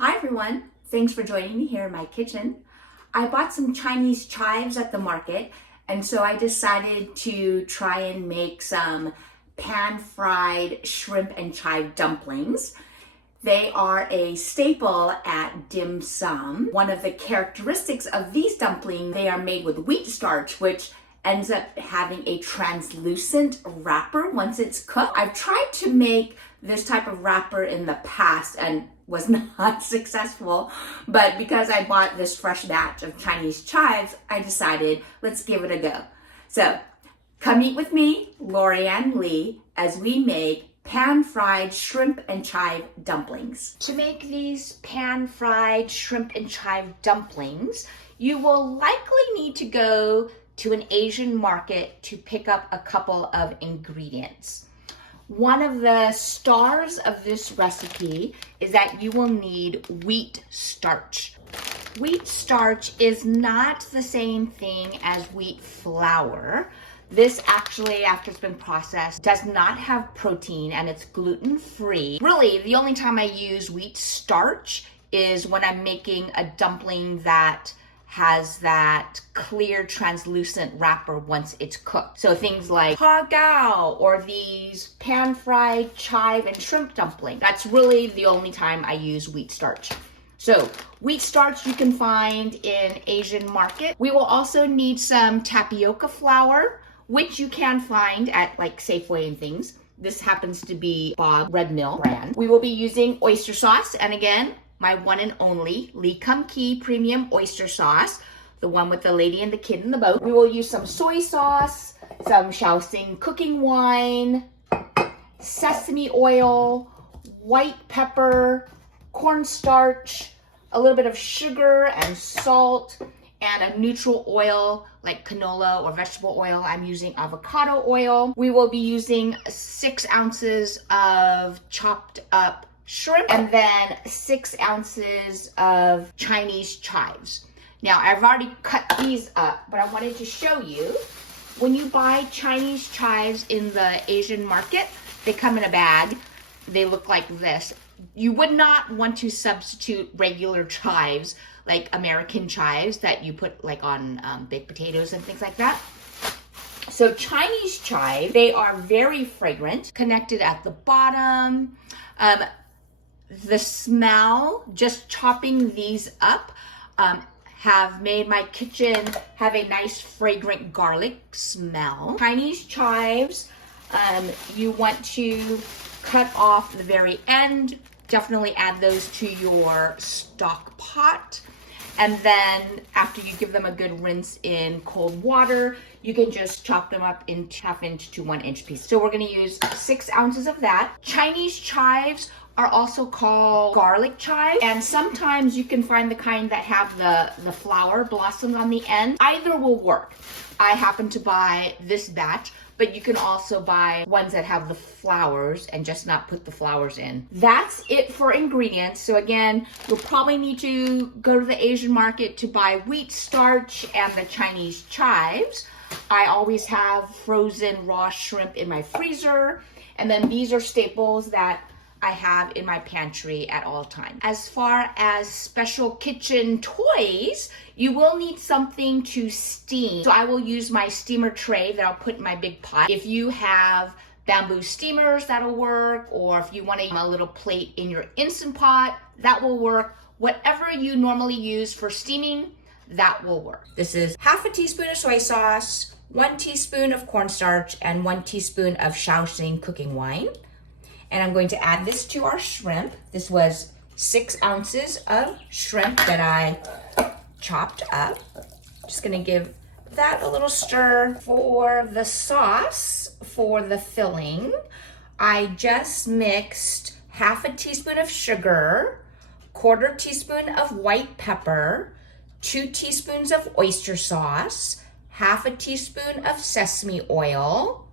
Hi everyone, thanks for joining me here in my kitchen. I bought some Chinese chives at the market, and so I decided to try and make some pan-fried shrimp and chive dumplings. They are a staple at dim sum. One of the characteristics of these dumplings, they are made with wheat starch, which ends up having a translucent wrapper once it's cooked. I've tried to make this type of wrapper in the past and was not successful, but because I bought this fresh batch of Chinese chives, I decided let's give it a go. So come eat with me, Lorianne Lee, as we make pan-fried shrimp and chive dumplings. To make these pan-fried shrimp and chive dumplings, you will likely need to go to an Asian market to pick up a couple of ingredients. One of the stars of this recipe is that you will need wheat starch. Wheat starch is not the same thing as wheat flour. This actually, after it's been processed, does not have protein and it's gluten-free. Really, the only time I use wheat starch is when I'm making a dumpling that has that clear translucent wrapper once it's cooked. So things like ha gao or these pan-fried chive and shrimp dumpling. That's really the only time I use wheat starch. So wheat starch you can find in Asian market. We will also need some tapioca flour, which you can find at like Safeway and things. This happens to be Bob Red Mill brand. We will be using oyster sauce, and again, my one and only Lee Kum Kee premium oyster sauce, the one with the lady and the kid in the boat. We will use some soy sauce, some Shaoxing cooking wine, sesame oil, white pepper, cornstarch, a little bit of sugar and salt, and a neutral oil like canola or vegetable oil. I'm using avocado oil. We will be using 6 ounces of chopped up shrimp, and then 6 ounces of Chinese chives. Now, I've already cut these up, but I wanted to show you, when you buy Chinese chives in the Asian market, they come in a bag. They look like this. You would not want to substitute regular chives, like American chives that you put like on baked potatoes and things like that. So Chinese chive, they are very fragrant, connected at the bottom. The smell, just chopping these up, have made my kitchen have a nice fragrant garlic smell. Chinese chives, you want to cut off the very end. Definitely add those to your stock pot. And then after you give them a good rinse in cold water, you can just chop them up into 1/2 inch to 1 inch pieces. So we're gonna use 6 ounces of that. Chinese chives are also called garlic chives, and sometimes you can find the kind that have the flower blossoms on the end. Either will work. I happen to buy this batch, but you can also buy ones that have the flowers and just not put the flowers in. That's it for ingredients. So again, you'll probably need to go to the Asian market to buy wheat starch and the Chinese chives. I always have frozen raw shrimp in my freezer, and then these are staples that I have in my pantry at all times. As far as special kitchen toys, you will need something to steam. So I will use my steamer tray that I'll put in my big pot. If you have bamboo steamers, that'll work. Or if you want a little plate in your Instant Pot, that will work. Whatever you normally use for steaming, that will work. This is 1/2 teaspoon of soy sauce, 1 teaspoon of cornstarch, and 1 teaspoon of Shaoxing cooking wine. And I'm going to add this to our shrimp. This was 6 ounces of shrimp that I chopped up. Just gonna give that a little stir. For the sauce, for the filling, I just mixed 1/2 teaspoon of sugar, 1/4 teaspoon of white pepper, 2 teaspoons of oyster sauce, 1/2 teaspoon of sesame oil,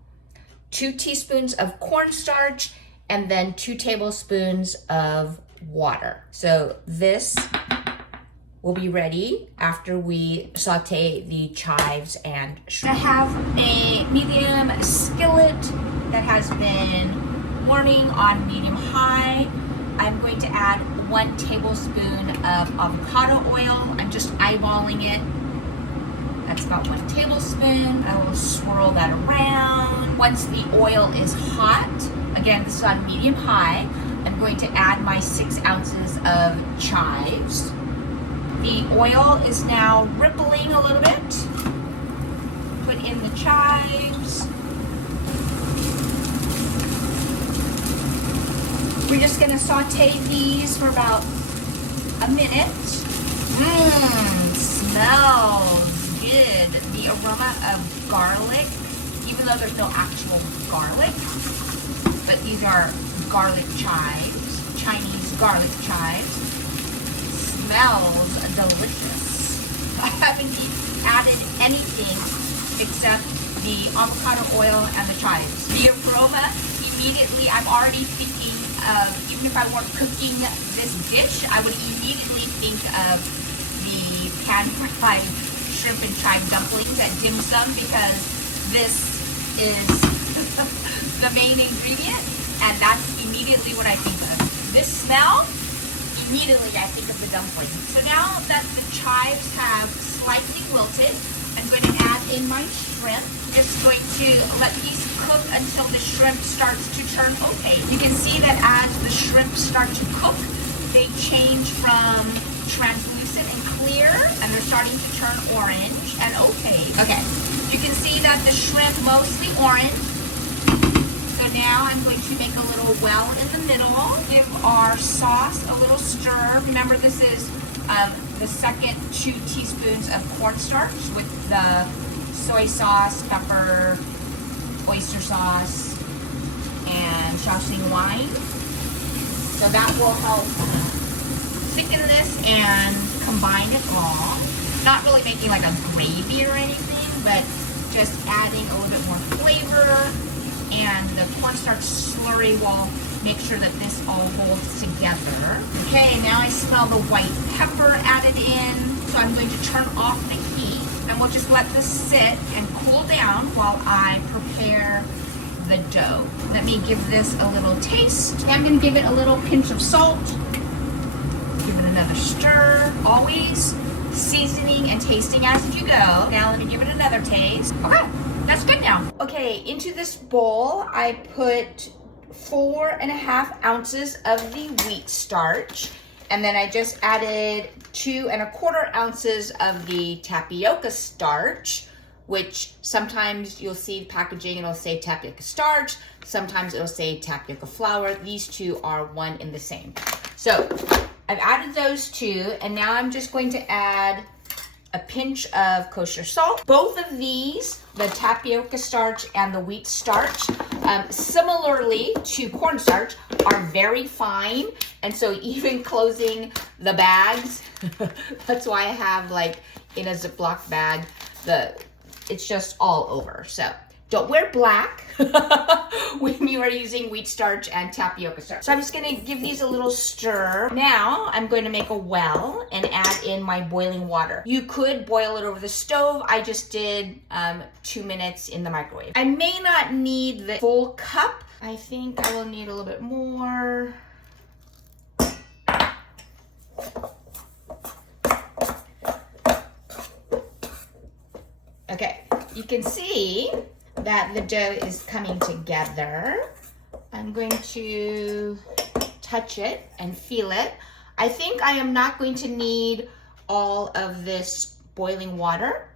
2 teaspoons of cornstarch, and then 2 tablespoons of water. So this will be ready after we saute the chives and shrimp. I have a medium skillet that has been warming on medium high. I'm going to add 1 tablespoon of avocado oil. I'm just eyeballing it. That's about 1 tablespoon. I will swirl that around. Once the oil is hot, again, this is on medium-high, I'm going to add my 6 ounces of chives. The oil is now rippling a little bit. Put in the chives. We're just gonna saute these for about a minute. Smells good. The aroma of garlic, even though there's no actual garlic, but these are garlic chives, Chinese garlic chives. Smells delicious. I haven't added anything except the avocado oil and the chives. The aroma, immediately, I'm already thinking of, even if I weren't cooking this dish, I would immediately think of the pan-fried shrimp and chive dumplings at dim sum, because this is the main ingredient, and that's immediately what I think of. This smell, immediately I think of the dumpling. So now that the chives have slightly wilted, I'm going to add in my shrimp. Just going to let these cook until the shrimp starts to turn opaque. You can see that as the shrimp start to cook, they change from translucent and clear, and they're starting to turn orange and opaque. Okay, you can see that the shrimp mostly orange. So now I'm going to make a little well in the middle. Give our sauce a little stir. Remember, this is the second 2 teaspoons of cornstarch with the soy sauce, pepper, oyster sauce, and Shaoxing wine. So that will help thicken this and combine it all. Not really making like a gravy or anything, but just adding a little bit more flavor, and the cornstarch slurry will make sure that this all holds together. Okay, now I smell the white pepper added in, so I'm going to turn off the heat, and we'll just let this sit and cool down while I prepare the dough. Let me give this a little taste. I'm going to give it a little pinch of salt. Give it another stir. Always seasoning and tasting as you go. Now let me give it another taste. Okay, that's good now. Okay, into this bowl, I put 4.5 ounces of the wheat starch, and then I just added 2.25 ounces of the tapioca starch, which sometimes you'll see the packaging and it'll say tapioca starch, sometimes it'll say tapioca flour. These two are one and the same. So I've added those two, and now I'm just going to add a pinch of kosher salt. Both of these, the tapioca starch and the wheat starch, similarly to cornstarch, are very fine. And so even closing the bags, that's why I have like in a Ziploc bag, it's just all over. So don't wear black when you are using wheat starch and tapioca starch. So I'm just gonna give these a little stir. Now I'm going to make a well and add in my boiling water. You could boil it over the stove. I just did 2 minutes in the microwave. I may not need the full cup. I think I will need a little bit more. Okay, you can see that the dough is coming together. I'm going to touch it and feel it. I think I am not going to need all of this boiling water.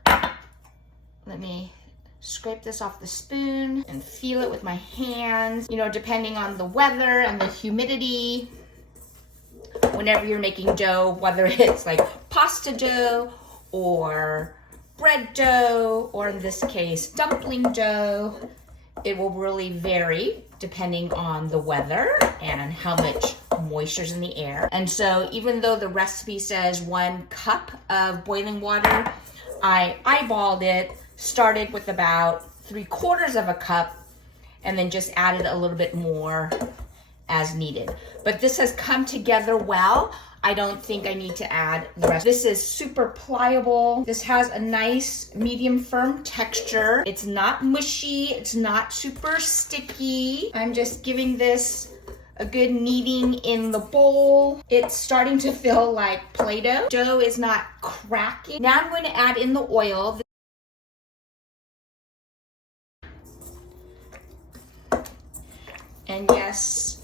Let me scrape this off the spoon and feel it with my hands. You know, depending on the weather and the humidity, whenever you're making dough, whether it's like pasta dough or bread dough, or in this case, dumpling dough, it will really vary depending on the weather and how much moisture is in the air. And so even though the recipe says 1 cup of boiling water, I eyeballed it, started with about 3/4 of a cup, and then just added a little bit more as needed. But this has come together well. I don't think I need to add the rest. This is super pliable. This has a nice medium firm texture. It's not mushy. It's not super sticky. I'm just giving this a good kneading in the bowl. It's starting to feel like Play-Doh. Dough is not cracking. Now I'm going to add in the oil. And yes,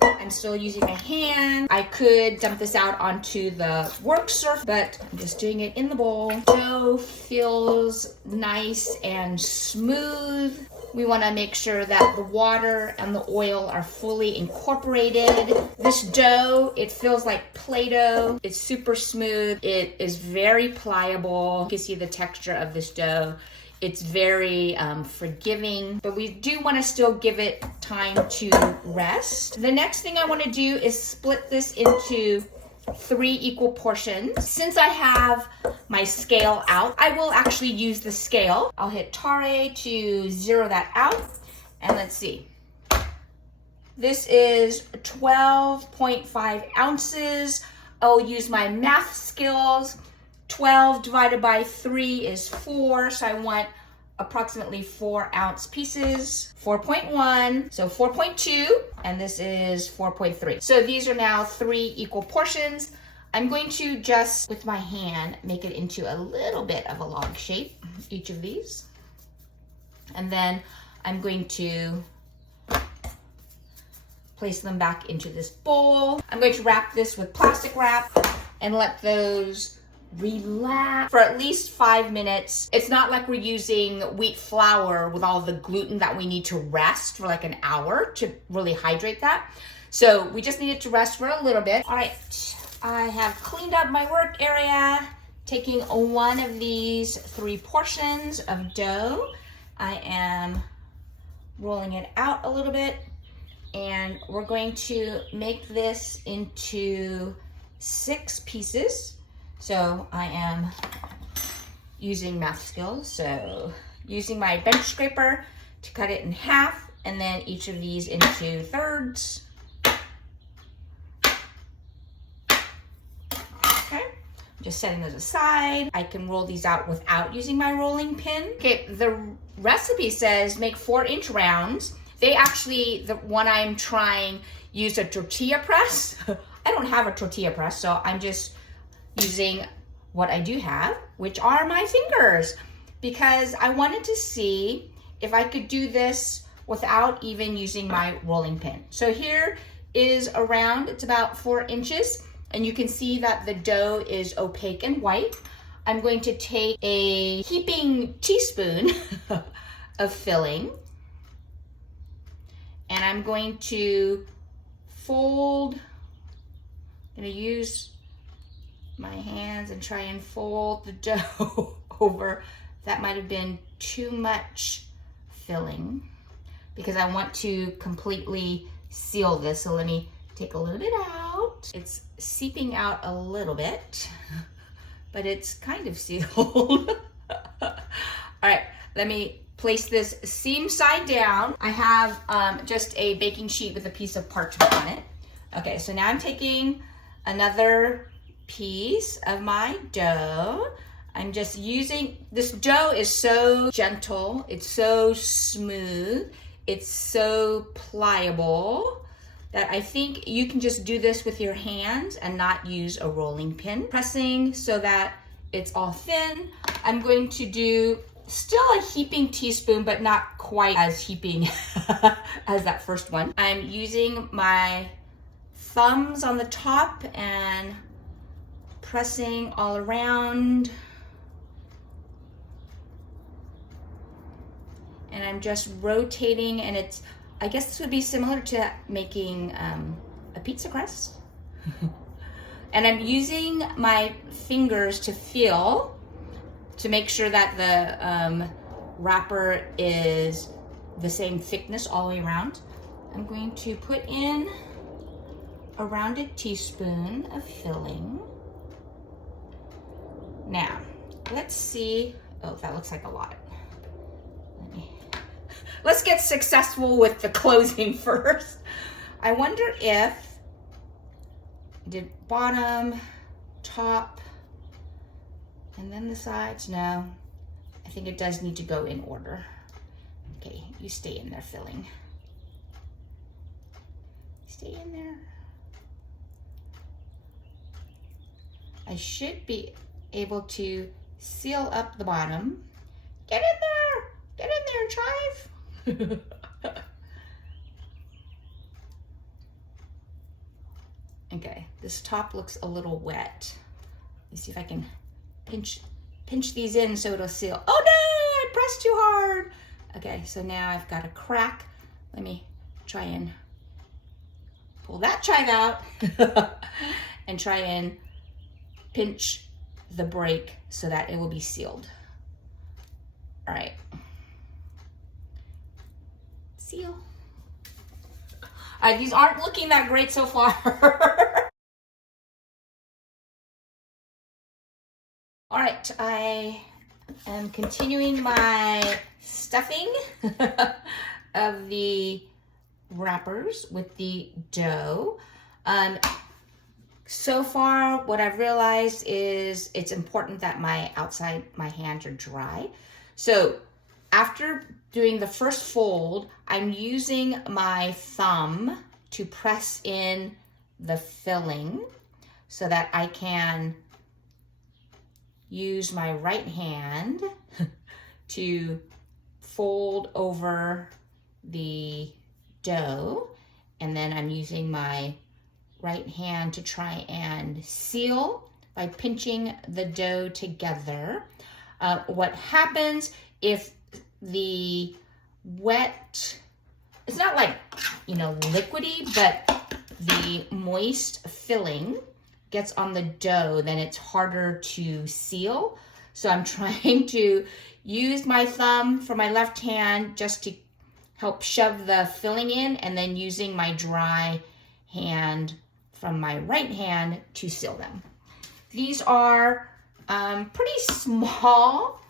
I'm still using my hand. I could dump this out onto the work surface, but I'm just doing it in the bowl. Dough feels nice and smooth. We want to make sure that the water and the oil are fully incorporated. This dough, it feels like Play-Doh. It's super smooth. It is very pliable. You can see the texture of this dough. It's very forgiving, but we do want to still give it time to rest. The next thing I want to do is split this into 3 equal portions. Since I have my scale out, I will actually use the scale. I'll hit Tare to zero that out. And let's see. This is 12.5 ounces. I'll use my math skills. 12 divided by 3 is 4, so I want approximately 4-ounce pieces. 4.1, so 4.2, and this is 4.3. So these are now 3 equal portions. I'm going to just, with my hand, make it into a little bit of a log shape, each of these. And then I'm going to place them back into this bowl. I'm going to wrap this with plastic wrap and let those relax for at least 5 minutes. It's not like we're using wheat flour with all the gluten that we need to rest for like an hour to really hydrate that. So we just need it to rest for a little bit. All right, I have cleaned up my work area, taking one of these 3 portions of dough. I am rolling it out a little bit, and we're going to make this into 6 pieces. So I am using math skills, so using my bench scraper to cut it in half, and then each of these into thirds. Okay, just setting those aside. I can roll these out without using my rolling pin. Okay, the recipe says make 4-inch rounds. They actually, the one I'm trying, use a tortilla press. I don't have a tortilla press, so I'm just using what I do have, which are my fingers, because I wanted to see if I could do this without even using my rolling pin. So here is a round, it's about 4 inches, and you can see that the dough is opaque and white. I'm going to take a heaping teaspoon of filling, and I'm going to fold, I'm gonna use my hands and try and fold the dough over. That might have been too much filling because I want to completely seal this. So let me take a little bit out. It's seeping out a little bit, but it's kind of sealed. All right, let me place this seam side down. I have just a baking sheet with a piece of parchment on it. Okay, so now I'm taking another piece of my dough. I'm just using, this dough is so gentle, it's so smooth, it's so pliable that I think you can just do this with your hands and not use a rolling pin. Pressing so that it's all thin. I'm going to do still a heaping teaspoon, but not quite as heaping as that first one. I'm using my thumbs on the top and pressing all around, and I'm just rotating, and it's, I guess this would be similar to making a pizza crust. And I'm using my fingers to feel, to make sure that the wrapper is the same thickness all the way around. I'm going to put in a rounded teaspoon of filling. Now, let's see. Oh, that looks like a lot. Let's get successful with the closing first. I wonder if I did bottom, top, and then the sides. No, I think it does need to go in order. Okay, you stay in there filling. Stay in there. I should be able to seal up the bottom. Get in there! Get in there, Chive! Okay, this top looks a little wet. Let me see if I can pinch these in so it'll seal. Oh no, I pressed too hard. Okay, so now I've got a crack. Let me try and pull that chive out and try and pinch the break so that it will be sealed. All right. Seal. These aren't looking that great so far. All right, I am continuing my stuffing of the wrappers with the dough. So far, what I've realized is it's important that my hands are dry. So after doing the first fold, I'm using my thumb to press in the filling so that I can use my right hand to fold over the dough, and then I'm using my right hand to try and seal by pinching the dough together. What happens if the wet, it's not like, liquidy, but the moist filling gets on the dough, then it's harder to seal. So I'm trying to use my thumb for my left hand just to help shove the filling in, and then using my dry hand from my right hand to seal them. These are pretty small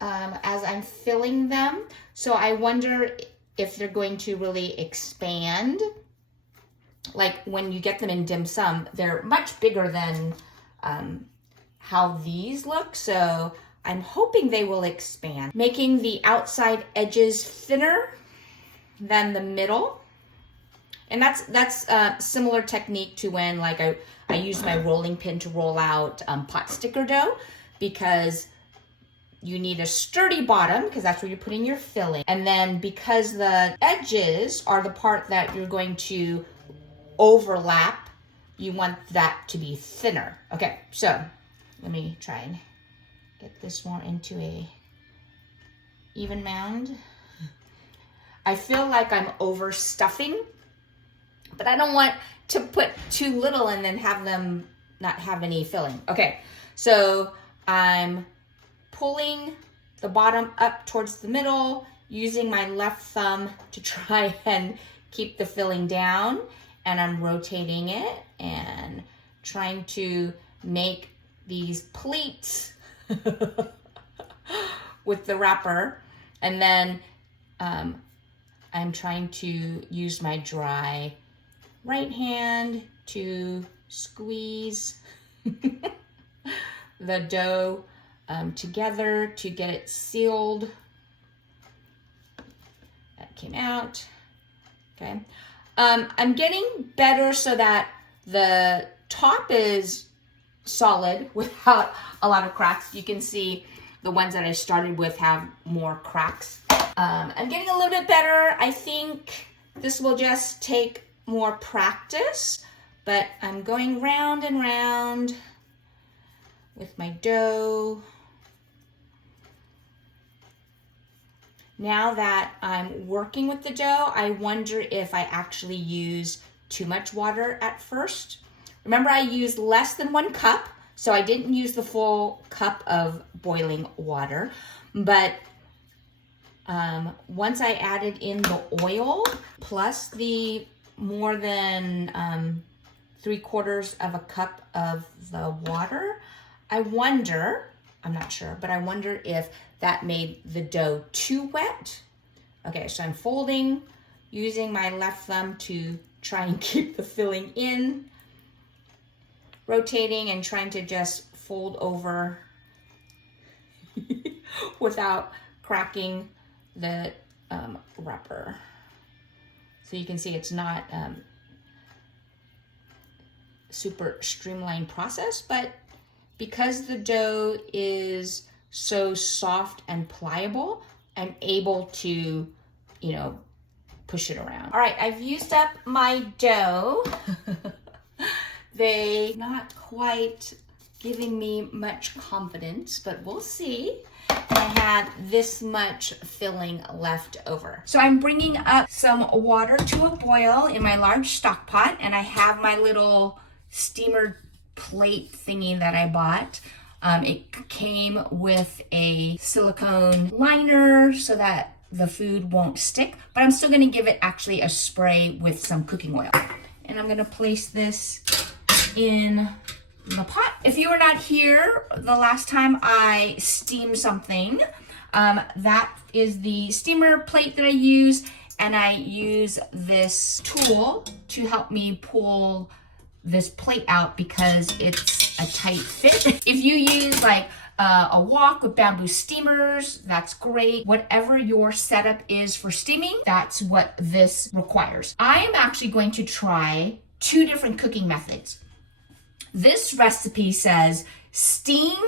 as I'm filling them, so I wonder if they're going to really expand. Like when you get them in dim sum, they're much bigger than how these look, so I'm hoping they will expand. Making the outside edges thinner than the middle. And that's a similar technique to when I use my rolling pin to roll out pot sticker dough, because you need a sturdy bottom because that's where you're putting your filling. And then because the edges are the part that you're going to overlap, you want that to be thinner. Okay, so let me try and get this more into a even mound. I feel like I'm overstuffing, but I don't want to put too little and then have them not have any filling. Okay, so I'm pulling the bottom up towards the middle, using my left thumb to try and keep the filling down, and I'm rotating it and trying to make these pleats with the wrapper. And then I'm trying to use my dry right hand to squeeze the dough together to get it sealed. That came out. Okay. I'm getting better so that the top is solid without a lot of cracks. You can see the ones that I started with have more cracks. I'm getting a little bit better. I think this will just take more practice, but I'm going round and round with my dough. Now that I'm working with the dough, I wonder if I actually use too much water at first. Remember, I used less than 1 cup, so I didn't use the full cup of boiling water. But once I added in the oil, plus the more than 3/4 of a cup of the water, I wonder, I'm not sure, but I wonder if that made the dough too wet. Okay, so I'm folding, using my left thumb to try and keep the filling in, rotating and trying to just fold over without cracking the wrapper. So you can see it's not super streamlined process, but because the dough is so soft and pliable, I'm able to, you know, push it around. All right, I've used up my dough. They not quite giving me much confidence, but we'll see. And I have this much filling left over. So I'm bringing up some water to a boil in my large stock pot, and I have my little steamer plate thingy that I bought. It came with a silicone liner so that the food won't stick, but I'm still gonna give it actually a spray with some cooking oil. And I'm gonna place this in the pot. If you were not here the last time I steamed something, that is the steamer plate that I use, and I use this tool to help me pull this plate out because it's a tight fit. If you use like a wok with bamboo steamers, that's great. Whatever your setup is for steaming, that's what this requires. I am actually going to try 2 different cooking methods. This recipe says steam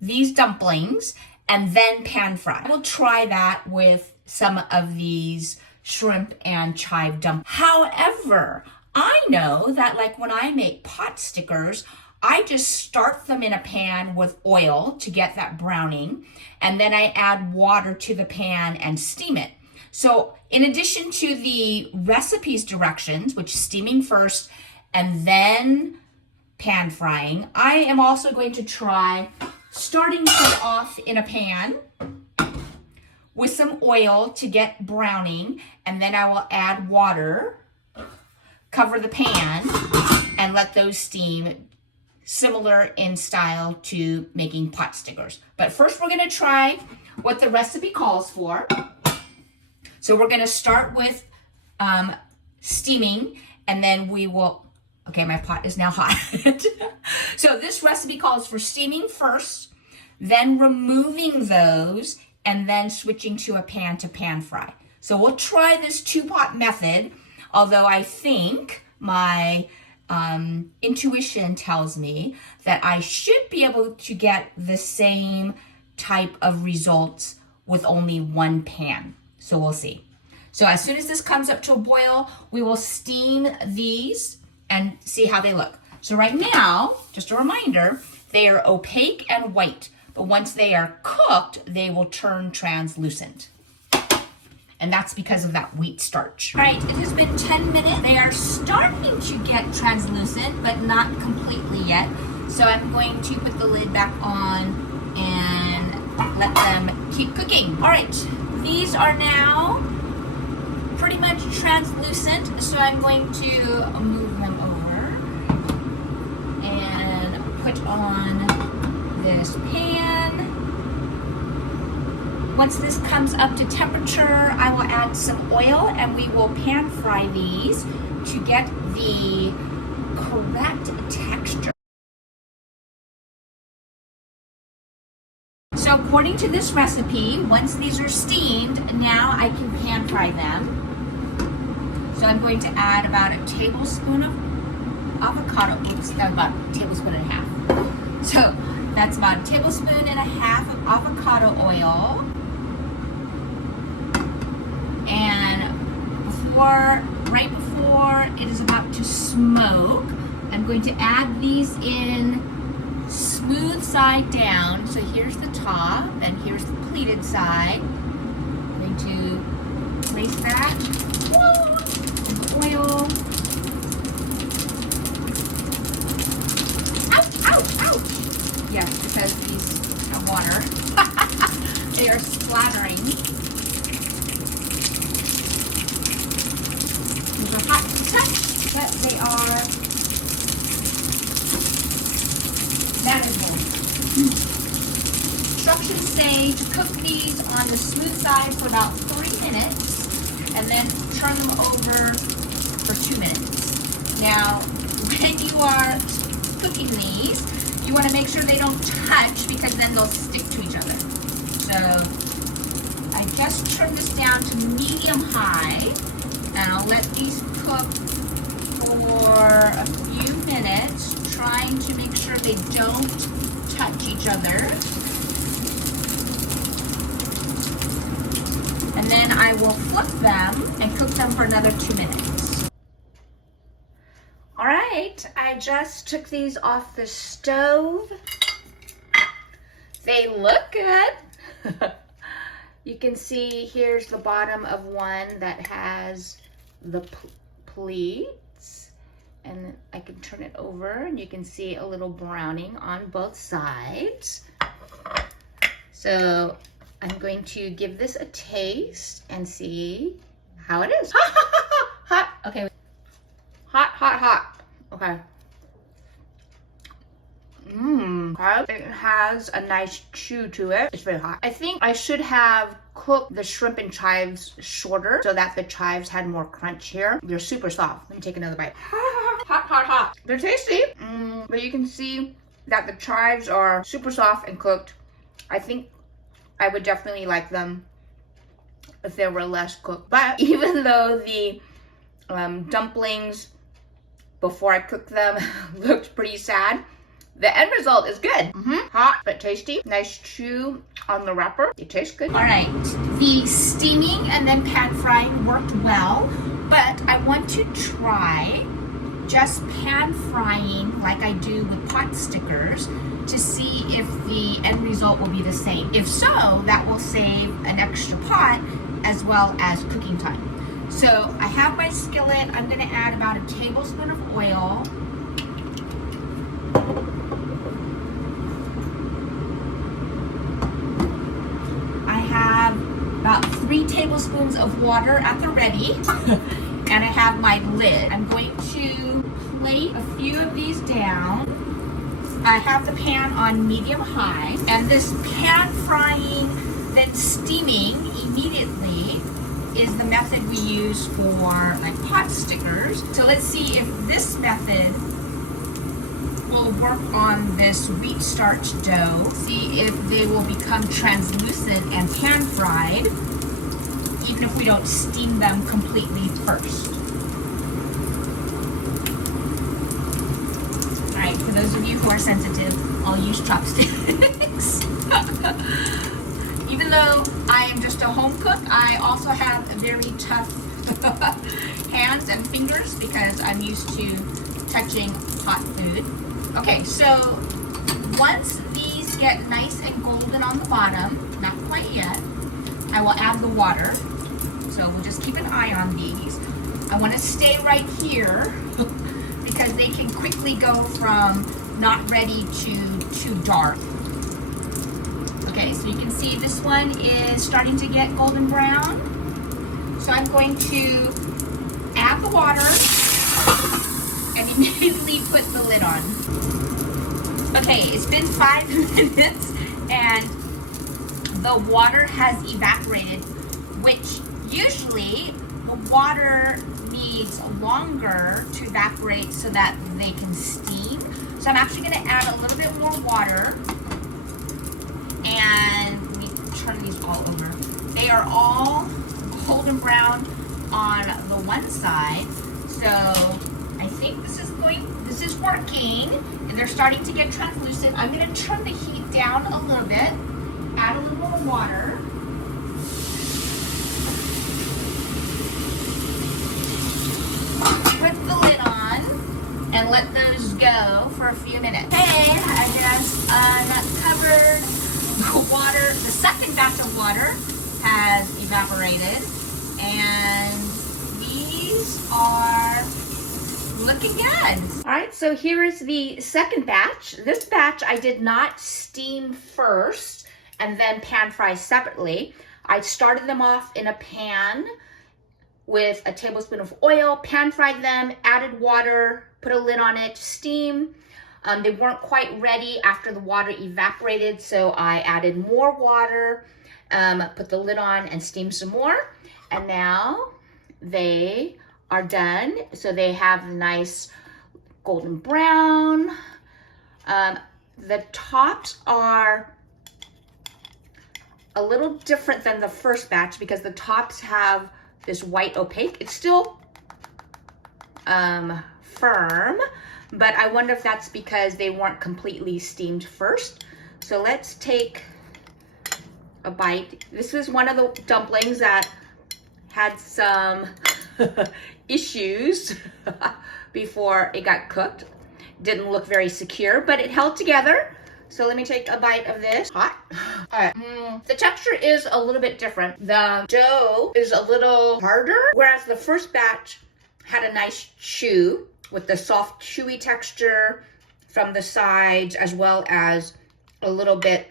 these dumplings and then pan fry. I will try that with some of these shrimp and chive dumplings. However, I know that like when I make pot stickers, I just start them in a pan with oil to get that browning, and then I add water to the pan and steam it. So in addition to the recipe's directions, which is steaming first and then pan frying, I am also going to try starting it off in a pan with some oil to get browning, and then I will add water, cover the pan, and let those steam, similar in style to making pot stickers. But first we're gonna try what the recipe calls for. So we're gonna start with steaming, and then we will, okay, my pot is now hot. So this recipe calls for steaming first, then removing those, and then switching to a pan to pan fry. So we'll try this 2-pot method, although I think my intuition tells me that I should be able to get the same type of results with only 1 pan. So we'll see. So as soon as this comes up to a boil, we will steam these and see how they look. So right now, just a reminder, they are opaque and white, but once they are cooked, they will turn translucent. And that's because of that wheat starch. All right, it has been 10 minutes. They are starting to get translucent, but not completely yet. So I'm going to put the lid back on and let them keep cooking. All right, these are now pretty much translucent, so I'm going to move them over and put on this pan. Once this comes up to temperature, I will add some oil and we will pan fry these to get the correct texture. So according to this recipe, once these are steamed, now I can pan fry them. So I'm going to add about a tablespoon of avocado, about a tablespoon and a half. So that's about a tablespoon and a half of avocado oil. And right before it is about to smoke, I'm going to add these in smooth side down. So here's the top and here's the pleated side. I'm going to place that in the oil. Ouch, ouch, ouch! Yes, because these have water. They are splattering. These are hot to touch, but they are manageable. Instructions say to cook these on the smooth side for about 3 minutes and then turn them over for 2 minutes. Now, when you are cooking these, you want to make sure they don't touch because then they'll stick to each other. So I just turned this down to medium high And I'll let these cook for a few minutes, trying to make sure they don't touch each other. And then I will flip them and cook them for another 2 minutes. All right, I just took these off the stove. They look good. You can see here's the bottom of one that has the pleats, and I can turn it over and you can see a little browning on both sides. So I'm going to give this a taste and see how it is. Hot, okay. Hot. Okay. It has a nice chew to it. It's very hot. I think I should have cooked the shrimp and chives shorter so that the chives had more crunch here. They're super soft. Let me take another bite. Hot. They're tasty, but you can see that the chives are super soft and cooked. I think I would definitely like them if they were less cooked. But even though the dumplings before I cooked them looked pretty sad, the end result is good. Hot but tasty. Nice chew on the wrapper. It tastes good. All right, the steaming and then pan frying worked well, but I want to try just pan frying like I do with pot stickers to see if the end result will be the same. If so, that will save an extra pot as well as cooking time. So I have my skillet. I'm gonna add about a tablespoon of oil. I have about 3 tablespoons of water at the ready. And I have my lid. I'm going to plate a few of these down. I have the pan on medium-high, and this pan frying, then steaming immediately is the method we use for like pot stickers. So let's see if this method will work on this wheat starch dough. See if they will become translucent and pan fried, even if we don't steam them completely first. All right, for those of you who are sensitive, I'll use chopsticks. Even though I am just a home cook, I also have very tough hands and fingers because I'm used to touching hot food. Okay, so once these get nice and golden on the bottom, not quite yet, I will add the water. So we'll just keep an eye on these. I want to stay right here because they can quickly go from not ready to too dark. Okay, so you can see this one is starting to get golden brown. So I'm going to add the water and immediately put the lid on. Okay, it's been 5 minutes and the water has evaporated, which usually the water needs longer to evaporate so that they can steam. So I'm actually going to add a little bit more water, and let me turn these all over. They are all golden brown on the one side, so I think this is working, and they're starting to get translucent. I'm going to turn the heat down a little bit, add a little more water. Put the lid on and let those go for a few minutes. Okay, I just uncovered the water. The second batch of water has evaporated, and these are looking good. All right, so here is the second batch. This batch I did not steam first and then pan fry separately. I started them off in a pan with a tablespoon of oil, pan fried them, added water, put a lid on it to steam. They weren't quite ready after the water evaporated, so I added more water, put the lid on and steamed some more. And now they are done. So they have nice golden brown. The tops are a little different than the first batch because the tops have this white opaque. It's still firm, but I wonder if that's because they weren't completely steamed first. So let's take a bite. This is one of the dumplings that had some issues before it got cooked. Didn't look very secure, but it held together. So let me take a bite of this. Hot. All right. The texture is a little bit different. The dough is a little harder, whereas the first batch had a nice chew with the soft, chewy texture from the sides, as well as a little bit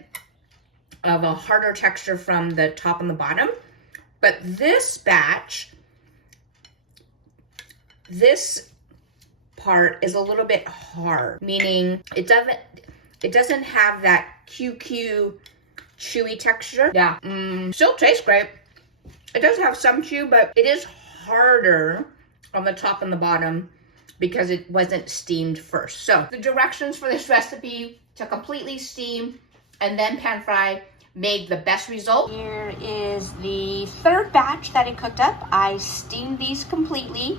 of a harder texture from the top and the bottom. But this batch, this part is a little bit hard, meaning it doesn't have that QQ chewy texture. Yeah, still tastes great. It does have some chew, but it is harder on the top and the bottom because it wasn't steamed first. So the directions for this recipe to completely steam and then pan fry made the best result. Here is the third batch that I cooked up. I steamed these completely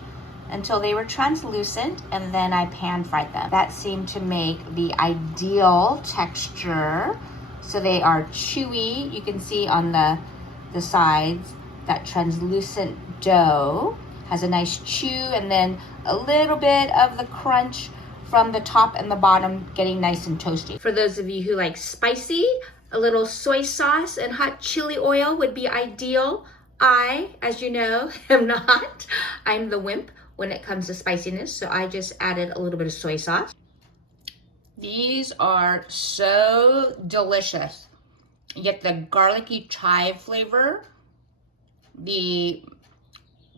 until they were translucent, and then I pan fried them. That seemed to make the ideal texture. So they are chewy. You can see on the sides that translucent dough has a nice chew, and then a little bit of the crunch from the top and the bottom getting nice and toasty. For those of you who like spicy, a little soy sauce and hot chili oil would be ideal. I, as you know, am not. I'm the wimp when it comes to spiciness, so I just added a little bit of soy sauce. These are so delicious. You get the garlicky chive flavor, the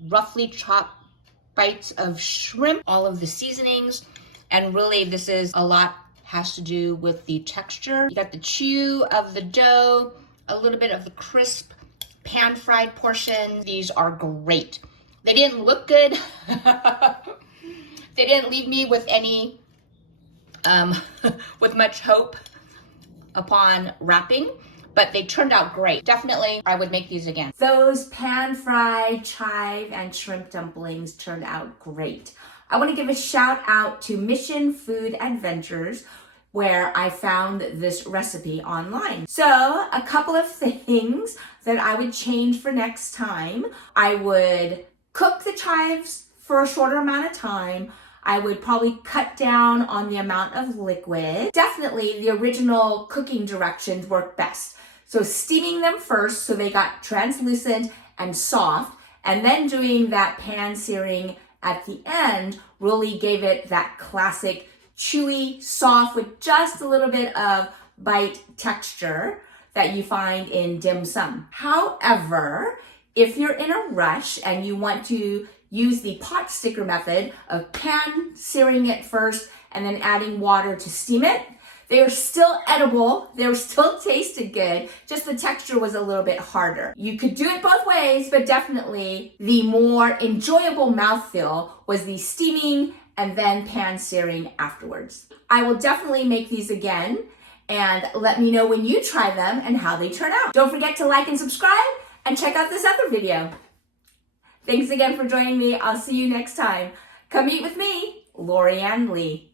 roughly chopped bites of shrimp, all of the seasonings, and really this is a lot has to do with the texture. You got the chew of the dough, a little bit of the crisp pan fried portion. These are great. They didn't look good. They didn't leave me with any, with much hope upon wrapping, but they turned out great. Definitely, I would make these again. Those pan-fried chive and shrimp dumplings turned out great. I want to give a shout out to Mission Food Adventures, where I found this recipe online. So a couple of things that I would change for next time. I would cook the chives for a shorter amount of time. I would probably cut down on the amount of liquid. Definitely the original cooking directions work best. So steaming them first so they got translucent and soft, and then doing that pan searing at the end really gave it that classic chewy, soft with just a little bit of bite texture that you find in dim sum. However, if you're in a rush and you want to use the pot sticker method of pan searing it first and then adding water to steam it, they are still edible, they were still tasted good, just the texture was a little bit harder. You could do it both ways, but definitely the more enjoyable mouthfeel was the steaming and then pan searing afterwards. I will definitely make these again, and let me know when you try them and how they turn out. Don't forget to like and subscribe and check out this other video. Thanks again for joining me. I'll see you next time. Come eat with me, Lorianne Lee.